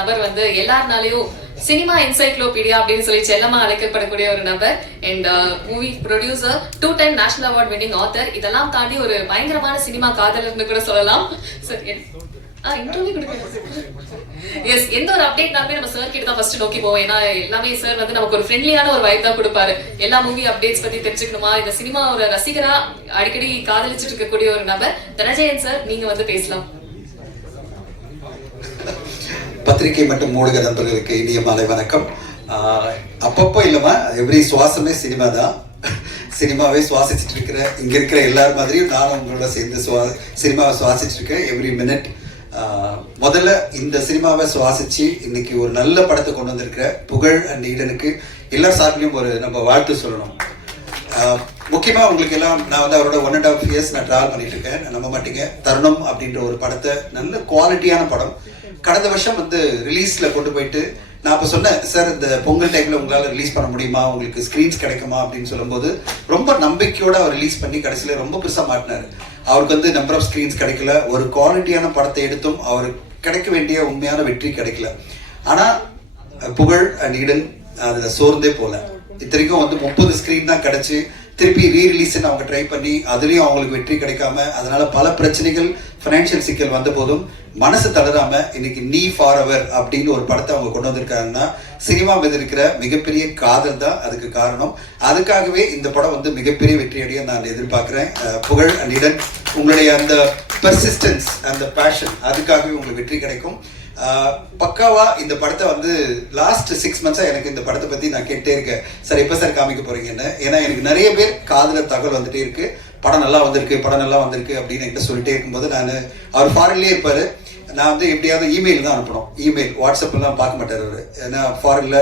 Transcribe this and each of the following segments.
நபர் வந்து எல்லாருனாலையும் cinema encyclopedia அப்படின்னு சொல்லி செல்லமா அழைக்கப்படக்கூடிய ஒரு நபர். And movie producer, 2 time national award winning author. இதெல்லாம் தாண்டி ஒரு பயங்கரமான சினிமா காதலர்னு கூட சொல்லலாம். எந்த ஒரு அப்டேட்னாலுமே நம்ம சார் கிட்ட தான் ஃபர்ஸ்ட் நோக்கி போவோம். ஏன்னா எல்லாமே சார் வந்து நமக்கு ஒரு ஃப்ரெண்ட்லியான ஒரு வைப் தான் கொடுப்பாரு. எல்லா மூவி அப்டேட்ஸ் பத்தி தெரிஞ்சுக்கணுமா, இந்த சினிமா ஒரு ரசிகரா அடிக்கடி காதலிச்சுட்டு இருக்கக்கூடிய ஒரு நபர் தனஜெயன் சார். நீங்க வந்து பேசலாம். பத்திரிகை மற்றும் ஊடக நண்பர்களுக்கு இனிய மாலை வணக்கம். அப்பப்போ இல்லமா எவ்ரி சுவாசமே சினிமா தான். சினிமாவே சுவாசிச்சுட்டு இருக்கிற இங்க இருக்கிற எல்லாரும் மாதிரியும் நானும் உங்களோட சேர்ந்து சினிமாவை சுவாசிச்சுட்டு இருக்கேன் எவ்ரி மினிட். முதல்ல இந்த சினிமாவை சுவாசிச்சு இன்னைக்கு ஒரு நல்ல படத்தை கொண்டு வந்திருக்கிற புகழ் அண்ட் ஈடனுக்கு எல்லா சார்பிலையும் ஒரு நம்ம வாழ்த்து சொல்லணும். முக்கியமா உங்களுக்கு எல்லாம் நான் வந்து அவரோட 1.5 years நான் டிராவல் பண்ணிட்டு இருக்கேன். நம்ப மாட்டீங்க, தருணம் அப்படின்ற ஒரு படத்தை நல்ல குவாலிட்டியான படம் கடந்த வருஷம் வந்து ரிலீஸ்ல கொண்டு போயிட்டு நான் அப்ப சொன்னேன், சார் இந்த பொங்கல் டைம்ல உங்களால ரிலீஸ் பண்ண முடியுமா, உங்களுக்கு ஸ்கிரீன்ஸ் கிடைக்குமா அப்படின்னு சொல்லும்போது ரொம்ப நம்பிக்கையோட அவர் ரிலீஸ் பண்ணி கடைசியில ரொம்ப பெருசா மாட்டினாரு. அவருக்கு வந்து நம்பர் ஆஃப் ஸ்கிரீன்ஸ் கிடைக்கல, ஒரு குவாலிட்டியான படத்தை எடுத்தும் அவருக்கு கிடைக்க வேண்டிய உண்மையான வெற்றி கிடைக்கல. ஆனா புகழ் அண்ட் ஈடன் அதுல சோர்ந்தே போல. இத்தனைக்கும் வந்து 30 ஸ்கிரீன் தான் கிடைச்சு திருப்பி ரீரிலீஸ் அவங்க ட்ரை பண்ணி அதுலயும் அவங்களுக்கு வெற்றி கிடைக்காம அதனால பல பிரச்சனைகள், பைனான்சியல் சிக்கல் வந்த போதும் மனசு தளராம இன்னைக்கு நீ ஃபார் எவர் அப்படின்னு ஒரு படத்தை அவங்க கொண்டு வந்திருக்காங்கன்னா சினிமா மீது இருக்கிற மிகப்பெரிய காதல் தான் அதுக்கு காரணம். அதுக்காகவே இந்த படம் வந்து மிகப்பெரிய வெற்றி அடைய நான் எதிர்பார்க்கிறேன். புகழ் அண்ட் ஈடன், உங்களுடைய அந்த பெர்சிஸ்டன்ஸ், அந்த பேஷன், அதுக்காகவே உங்களுக்கு வெற்றி கிடைக்கும். பக்காவா இந்த படத்தை வந்து லாஸ்ட் 6 months எனக்கு இந்த படத்தை பத்தி நான் கேட்டே இருக்கேன், சார் எப்ப சார் காமிக்க போறீங்கன்னு. ஏன்னா எனக்கு நிறைய பேர் காதல தகவல் வந்துட்டே இருக்கு, படம் நல்லா வந்திருக்கு அப்படின்னு என்கிட்ட சொல்லிட்டே இருக்கும்போது நான் அவர் ஃபாரின்லயே இருப்பாரு. நான் வந்து எப்படியாவது இமெயில் தான் அனுப்பணும். இமெயில், வாட்ஸ்அப் எல்லாம் பார்க்க மாட்டார் அவரு. ஏன்னா ஃபாரின்ல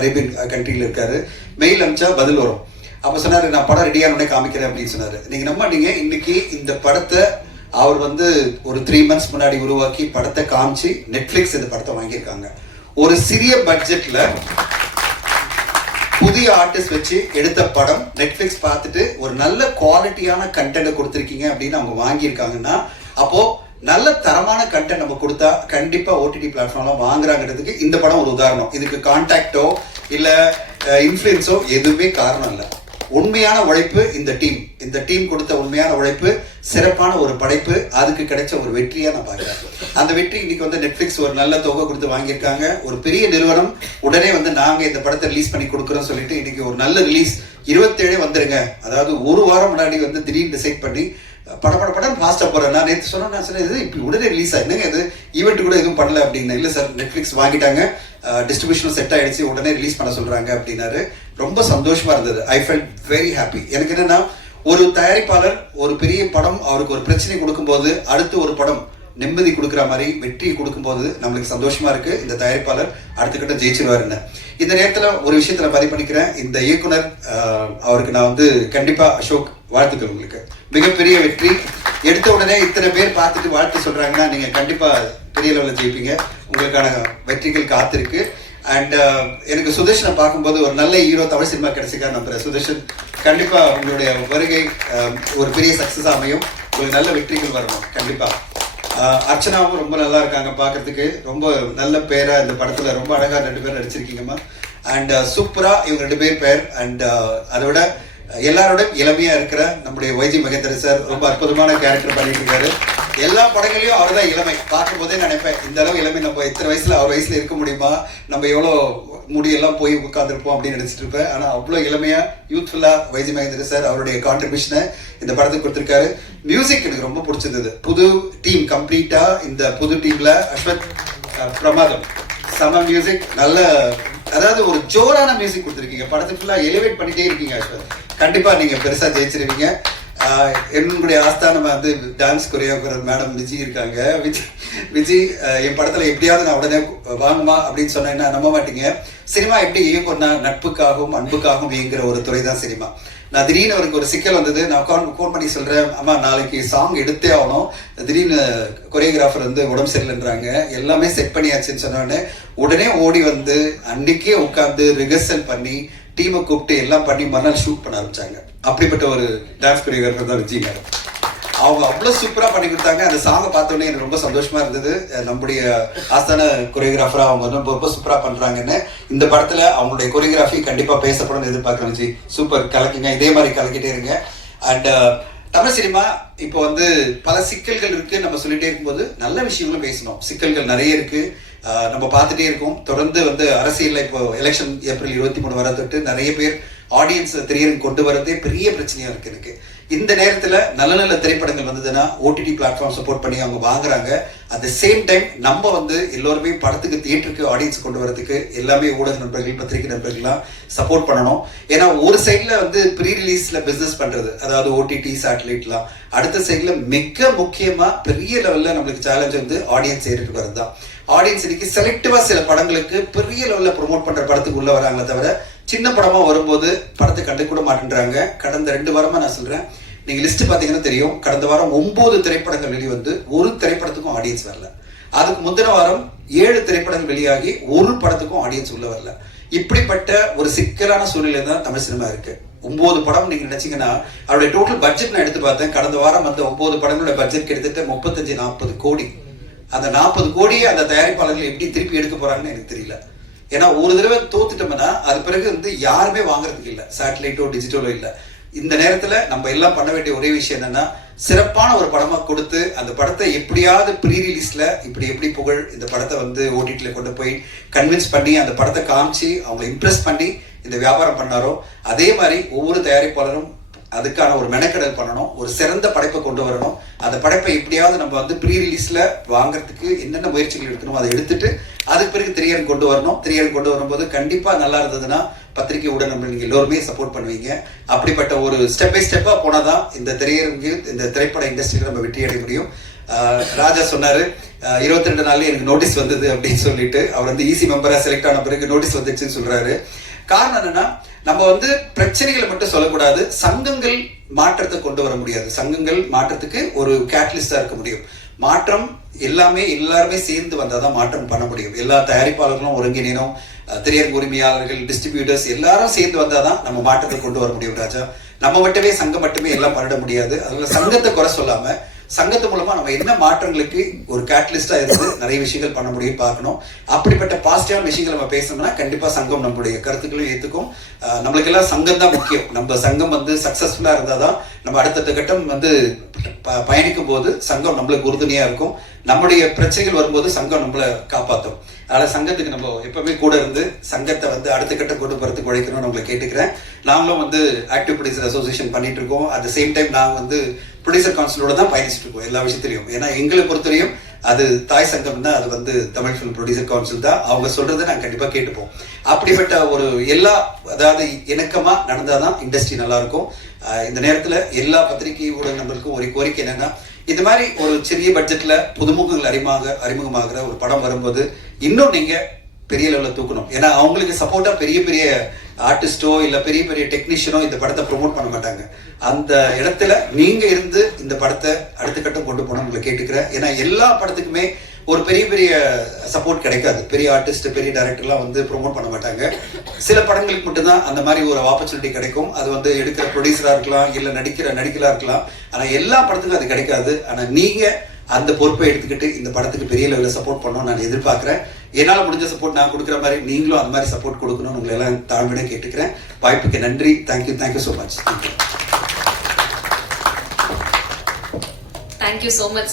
அரேபியன் கண்ட்ரியில இருக்காரு. மெயில் அனுப்பிச்சா பதில் வரும். அப்ப சொன்னாரு, நான் படம் ரெடியான காமிக்கிறேன் அப்படின்னு சொன்னாரு. நீங்க நம்பாதீங்க, இன்னைக்கு இந்த படத்தை அவர் வந்து ஒரு 3 months முன்னாடி உருவாக்கி படத்தை காமிச்சு நெட்ஃபிளிக்ஸ் இந்த படத்தை வாங்கியிருக்காங்க. ஒரு சிறிய பட்ஜெட்ல புதிய ஆர்டிஸ்ட் வச்சு எடுத்த படம் நெட்ஃபிளிக்ஸ் பார்த்துட்டு ஒரு நல்ல குவாலிட்டியான கண்டென்ட் கொடுத்துருக்கீங்க அப்படின்னு அவங்க வாங்கியிருக்காங்கன்னா அப்போ நல்ல தரமான கண்டென்ட் நம்ம கொடுத்தா கண்டிப்பா ஓடிடி பிளாட்ஃபார்ம்ல வாங்குறாங்கிறதுக்கு இந்த படம் ஒரு உதாரணம். இதுக்கு கான்டாக்டோ இல்ல இன்ஃபுளுன்ஸோ எதுவுமே காரணம் இல்லை. உண்மையான உழைப்பு இந்த டீம் கொடுத்த உண்மையான உழைப்பு, சிறப்பான ஒரு படைப்பு, அதுக்கு கிடைச்ச ஒரு வெற்றியா நான் பார்க்கிறேன். அந்த வெற்றி இன்னைக்கு வந்து நெட்ஃபிளிக்ஸ் ஒரு நல்ல தொகை கொடுத்து வாங்கியிருக்காங்க. ஒரு பெரிய நிறுவனம் உடனே வந்து நாங்க இந்த படத்தை ரிலீஸ் பண்ணி கொடுக்குறோம் சொல்லிட்டு இன்னைக்கு ஒரு நல்ல ரிலீஸ் 27 வந்துருங்க, அதாவது ஒரு வாரம் முன்னாடி வந்து திடீர்னு டிசைட் பண்ணி படம் ஃபாஸ்டா போறேன். நான் நேற்று சொன்னேன், இது இப்படி உடனே ரிலீஸ் ஆயிருங்க, இது ஈவெண்ட் கூட எதுவும் பண்ணல அப்படின்னு. இல்ல சார், நெட்ஃபிளிக்ஸ் வாங்கிட்டாங்க, டிஸ்ட்ரிபியூஷன் செட் ஆயிடுச்சு, உடனே ரிலீஸ் பண்ண சொல்றாங்க அப்படின்னாரு. ரொம்ப சந்தோஷமா இருந்தது. I felt very happy. எனக்கு என்னன்னா, ஒரு தயாரிப்பாளர் ஒரு பெரிய படம் அவருக்கு ஒரு பிரச்சனை கொடுக்கும்போது அடுத்து ஒரு படம் நிம்மதி கொடுக்குற மாதிரி வெற்றி கொடுக்கும்போது நம்மளுக்கு சந்தோஷமா இருக்கு. இந்த தயாரிப்பாளர் அடுத்த கட்ட ஜெயிச்சிருவாருன்னு இந்த நேரத்துல ஒரு விஷயத்துல பதிவு பண்ணிக்கிறேன். இந்த இயக்குனர் அவருக்கு நான் வந்து கண்டிப்பா அசோக் வாழ்த்துக்கள். உங்களுக்கு மிகப்பெரிய வெற்றி. எடுத்த உடனே இத்தனை பேர் பார்த்துட்டு வாழ்த்து சொல்றாங்கன்னா நீங்க கண்டிப்பா பெரிய லெவலில் ஜெயிப்பீங்க. உங்களுக்கான வெற்றிகள் காத்திருக்கு. அண்ட் எனக்கு சுதர்ஷனை பார்க்கும்போது ஒரு நல்ல ஹீரோ தமிழ் சினிமா கிடைச்சிக்கா நம்புறேன். சுதர்ஷன், கண்டிப்பா உங்களுடைய வருகை ஒரு பெரிய சக்சஸ் அமையும், உங்களுக்கு நல்ல வெற்றிகள் வரணும் கண்டிப்பா. அர்ச்சனாவும் ரொம்ப நல்லா இருக்காங்க பார்க்கறதுக்கு, ரொம்ப நல்ல பேரா இந்த படத்துல ரொம்ப அழகா 2 பேர் நடிச்சிருக்கீங்கம்மா. அண்ட் சூப்பரா இவங்க 2 பேர் பேர். அண்ட் அதை விட எல்லாரோட இளமையா இருக்கிற நம்முடைய வைஜி மகேந்திரன் சார் ரொம்ப அற்புதமான கேரக்டர் பண்ணிட்டு இருக்காரு. எல்லா படங்களையும் அவர் தான் இளமை. பார்க்கும் போதே நினைப்பேன், இந்த அளவு இளமை நம்ம இத்தனை வயசுல அவர் வயசுல இருக்க முடியுமா, நம்ம எவ்வளவு முடியெல்லாம் போய் உட்காந்துருப்போம் அப்படின்னு நினைச்சிட்டு இருப்பேன். ஆனா அவ்வளவு இளமையா யூத்ஃபுல்லா வைஜி மகேந்திரன் சார் அவருடைய கான்ட்ரிபியூஷனை இந்த படத்துக்கு கொடுத்திருக்காரு. மியூசிக் எனக்கு ரொம்ப பிடிச்சிருந்தது. புது டீம் கம்ப்ளீட்டா, இந்த புது டீம்ல அஸ்வத் பிரமாதம், சம மியூசிக், நல்ல அதாவது ஒரு ஜோரான மியூசிக் கொடுத்துருக்கீங்க. படத்தை ஃபுல்லா எலிவேட் பண்ணிட்டே இருக்கீங்க அஸ்வத். கண்டிப்பா நீங்க பெருசா ஜெயிச்சிருவீங்க. என்னுடைய ஆஸ்தானம் வந்து டான்ஸ் கொரியோகிராஃபர் மேடம் விஜி இருக்காங்க. விஜி என் படத்துல எப்படியாவது நான் உடனே வாங்குமா அப்படின்னு சொன்னேன்னா நம்ப மாட்டீங்க. சினிமா எப்படி இயங்கும்னா நட்புக்காகவும் அன்புக்காகவும் இயங்குற ஒரு துறை தான் சினிமா. நான் திடீர்னு அவருக்கு ஒரு சிக்கல் வந்தது. நான் ஃபோன் பண்ணி சொல்றேன், அம்மா நாளைக்கு சாங் எடுத்தே ஆகணும், திடீர்னு கொரியோகிராஃபர் வந்து உடம்பு சரியில்லைன்றாங்க, எல்லாமே செட் பண்ணியாச்சுன்னு சொன்னோடனே உடனே ஓடி வந்து அன்னைக்கே உட்காந்து ரிஹர்சல் பண்ணி டீமை கூப்பிட்டு எல்லாம் பண்ணி மறுநாள் ஷூட் பண்ண ஆரம்பிச்சாங்க. அப்படிப்பட்ட ஒரு டான்ஸ் கொரியோகிராஃபர் தான் விஜய் மேடம். அவங்க அவ்வளவு சூப்பரா பண்ணி கொடுத்தாங்க. அந்த சாங்கை பார்த்தோன்னே எனக்கு ரொம்ப சந்தோஷமா இருந்தது. நம்முடைய ஆஸ்தான கொரியோகிராஃபரா அவங்க ரொம்ப சூப்பரா பண்றாங்கன்னு. இந்த படத்துல அவங்களுடைய கொரியோகிராஃபி கண்டிப்பா பேசப்படும் எதிர்பார்க்கிறேன் ஜி. சூப்பர், கலக்குங்க, இதே மாதிரி கலக்கிட்டே இருங்க. அண்ட் தமிழ் சினிமா இப்போ வந்து பல சிக்கல்கள் இருக்கு. நம்ம சொல்லிட்டே இருக்கும்போது நல்ல விஷயங்களும் பேசணும். சிக்கல்கள் நிறைய இருக்கு, நம்ம பார்த்துட்டே இருக்கோம். தொடர்ந்து வந்து அரசியல்ல இப்போ எலெக்ஷன் ஏப்ரல் 23 வர தொட்டு நிறைய பேர் ஆடியன்ஸ் திரையரங்கு கொண்டு வரதே பெரிய பிரச்சனையா இருக்கு எனக்கு. இந்த நேரத்துல நல்ல நல்ல திரைப்படங்கள் வந்ததுன்னா ஓடிடி பிளாட்ஃபார்ம் சப்போர்ட் பண்ணி அவங்க வாங்குறாங்க. அட் த சேம் டைம் நம்ம வந்து எல்லோருமே படத்துக்கு தியேட்டருக்கு ஆடியன்ஸ் கொண்டு வரதுக்கு எல்லாமே ஊடக நண்பர்கள், பத்திரிகை நண்பர்கள்லாம் சப்போர்ட் பண்ணணும். ஏன்னா ஒரு சைட்ல வந்து ப்ரீ ரிலீஸ்ல பிசினஸ் பண்றது, அதாவது ஓடிடி சேட்டலைட்லாம், அடுத்த சைட்ல மிக முக்கியமா பெரிய லெவல்ல நம்மளுக்கு சேலஞ்ச் வந்து ஆடியன்ஸ் ஏறிட்டு வரது தான். ஆடியன்ஸ் இன்னைக்கு செலக்டிவா சில படங்களுக்கு பெரிய லெவல்ல ப்ரொமோட் பண்ற படத்துக்கு உள்ள வராங்களே தவிர சின்ன படமா வரும்போது படத்தை கண்டு கூட மாட்டேன்றாங்க. கடந்த 2 வாரமா நான் சொல்றேன், நீங்க லிஸ்ட் பாத்தீங்கன்னா தெரியும். கடந்த வாரம் 9 திரைப்படங்கள் வெளிவந்து ஒரு திரைப்படத்துக்கும் ஆடியன்ஸ் வரல. அதுக்கு முந்தின வாரம் 7 திரைப்படங்கள் வெளியாகி ஒரு படத்துக்கும் ஆடியன்ஸ் உள்ள வரல. இப்படிப்பட்ட ஒரு சிக்கலான சூழ்நிலை தான் தமிழ் சினிமா இருக்கு. 9 படம் நீங்க நினைச்சீங்கன்னா அவருடைய டோட்டல் பட்ஜெட் நான் எடுத்து பார்த்தேன். கடந்த வாரம் அந்த 9 படங்களோட பட்ஜெட் கிட்டத்தட்ட 35-40 கோடி. அந்த 40 கோடியை அந்த தயாரிப்பாளர்கள் எப்படி திருப்பி எடுக்க போறாங்கன்னு எனக்கு தெரியல. ஏன்னா ஒரு தடவை தோத்துட்டோம்னா அது பிறகு வந்து யாருமே வாங்குறதுக்கு இல்லை, சேட்டலைட்டோ டிஜிட்டலோ இல்லை. இந்த நேரத்துல நம்ம எல்லாம் பண்ண வேண்டிய ஒரே விஷயம் என்னன்னா, சிறப்பான ஒரு படமா கொடுத்து அந்த படத்தை எப்படியாவது ப்ரீ ரிலீஸ்ல எப்படி புகழ் இந்த படத்தை வந்து ஓடிடில கொண்டு போய் கன்வின்ஸ் பண்ணி அந்த படத்தை காமிச்சு அவங்களை இம்ப்ரெஸ் பண்ணி இந்த வியாபாரம் பண்ணாரோ, அதே மாதிரி ஒவ்வொரு தயாரிப்பாளரும் அதுக்கான ஒரு மெனக்கெடல் பண்ணணும். ஒரு சிறந்த படைப்பை கொண்டு வரணும். அந்த படைப்பை எப்படியாவது நம்ம வந்து ப்ரீ ரிலீஸ்ல வாங்குறதுக்கு என்னென்ன முயற்சிகள் எடுக்கணும் அதை எடுத்துட்டு அதுக்கு பிறகு திரையரங்கு கொண்டு வரணும். திரையரங்கு கொண்டு வரும்போது கண்டிப்பா நல்லா இருந்ததுன்னா பத்திரிகை ஊடக நம்ம நீங்க எல்லோருமே சப்போர்ட் பண்ணுவீங்க. அப்படிப்பட்ட ஒரு ஸ்டெப் பை ஸ்டெப்பா போனாதான் இந்த திரையரங்கு, இந்த திரைப்பட இண்டஸ்ட்ரியில நம்ம வெற்றி அடைய முடியும். ராஜா சொன்னாரு 22 நாள்ல எனக்கு நோட்டீஸ் வந்தது அப்படின்னு சொல்லிட்டு. அவர் வந்து ஈசி மெம்பரா செலக்ட் ஆன பிறகு நோட்டீஸ் வந்துச்சுன்னு சொல்றாரு. காரணம் என்னன்னா, நம்ம வந்து பிரச்சனைகளை மட்டும் சொல்லக்கூடாது, சங்கங்கள் மாற்றத்தை கொண்டு வர முடியாது. சங்கங்கள் மாற்றத்துக்கு ஒரு கேட்டலிஸ்டா இருக்க முடியும். மாற்றம் எல்லாருமே சேர்ந்து வந்தாதான் மாற்றம் பண்ண முடியும். எல்லா தயாரிப்பாளர்களும் ஒருங்கிணைனும், திரையரங்கு உரிமையாளர்கள், டிஸ்ட்ரிபியூட்டர்ஸ் எல்லாரும் சேர்ந்து வந்தாதான் நம்ம மாற்றத்தை கொண்டு வர முடியும். ராஜா, நம்ம மட்டுமே சங்கம் மட்டுமே எல்லாம் பண்ணிட முடியாது. அதனால சங்கத்தை குறை சொல்லாம சங்கத்து மூலமா நம்ம என்ன மாற்றங்களுக்கு ஒரு கேட்டலிஸ்டா இருந்து நிறைய விஷயங்கள் பண்ண முடியும் பார்க்கணும். அப்படிப்பட்ட பாசிட்டிவான விஷயங்கள் நம்ம பேசணும்னா கண்டிப்பா சங்கம் நம்மளுடைய கருத்துக்களையும் ஏத்துக்கும். நம்மளுக்கு எல்லாம் சங்கம் தான் முக்கியம். நம்ம சங்கம் வந்து சக்சஸ்ஃபுல்லா இருந்தாதான் நம்ம அடுத்த கட்டம் வந்து பயணிக்கும் போது சங்கம் நம்மளுக்கு உறுதுணையா இருக்கும். நம்முடைய பிரச்சனைகள் வரும்போது சங்கம் நம்மளை காப்பாற்றும். அதனால சங்கத்துக்கு நம்ம எப்பவுமே கூட இருந்து சங்கத்தை வந்து அடுத்த கட்டம் கொண்டு போறதுக்கு உழைக்கணும்னு உங்களை கேட்டுக்கிறேன். நாங்களும் வந்து ஆக்டிவ் ப்ரொடியூசர் அசோசியேஷன் பண்ணிட்டு இருக்கோம். அட் த சேம் டைம் நாங்கள் வந்து ப்ரொடியூசர் கவுன்சிலோட தான் பயணிச்சுட்டு இருக்கோம் எல்லா விஷயத்திலையும். ஏன்னா எங்களை பொறுத்தவரையும் அது தாய் சங்கம்னா அது வந்து தமிழ் ஃபிலிம் ப்ரொடியூசர் கவுன்சில் தான். அவங்க சொல்றதை நாங்கள் கண்டிப்பா கேட்டுப்போம். அப்படிப்பட்ட ஒரு அதாவது இணக்கமா நடந்தாதான் இண்டஸ்ட்ரி நல்லா இருக்கும். இந்த நேரத்துல எல்லா பத்திரிகை ஊடக நண்பர்களுக்கும் ஒரு கோரிக்கை என்னன்னா, இந்த மாதிரி ஒரு சிறிய பட்ஜெட்ல புதுமுகங்கள் அறிமுகமாகிற ஒரு படம் வரும்போது இன்னும் நீங்க பெரிய லெவலில் தூக்கணும். ஏன்னா அவங்களுக்கு சப்போர்ட்டா பெரிய ஆர்டிஸ்டோ இல்ல பெரிய டெக்னீஷியனோ இந்த படத்தை ப்ரொமோட் பண்ண மாட்டாங்க. அந்த இடத்துல நீங்க இருந்து இந்த படத்தை அடுத்த கட்டம் கொண்டு போன உங்களை கேட்டுக்கிறேன். ஏன்னா எல்லா படத்துக்குமே ஒரு பெரிய சப்போர்ட் கிடைக்காது. பெரிய ஆர்டிஸ்ட், பெரிய டைரக்டர்லாம் வந்து ப்ரொமோட் பண்ண மாட்டாங்க. சில படங்களுக்கு மட்டும்தான் அந்த மாதிரி ஒரு ஆப்பர்ச்சுனிட்டி கிடைக்கும். அது வந்து எடுக்கிற ப்ரொடியூசரா இருக்கலாம், இல்ல நடிகலா இருக்கலாம். ஆனா எல்லா படத்துக்கும் அது கிடைக்காது. ஆனா நீங்க அந்த பொறுப்பை எடுத்துக்கிட்டு இந்த படத்துக்கு பெரிய லெவலில் சப்போர்ட் பண்ணணும்னு நான் எதிர்பார்க்கிறேன். என்னால் முடிஞ்ச சப்போர்ட் நான் கொடுக்குற மாதிரி நீங்களும் அந்த மாதிரி சப்போர்ட் கொடுக்கணும்னு உங்களை எல்லாம் தாழ்மையாக கேட்டுக்கிறேன். வாய்ப்புக்கு நன்றி. Thank you so much. Thank you so much sir.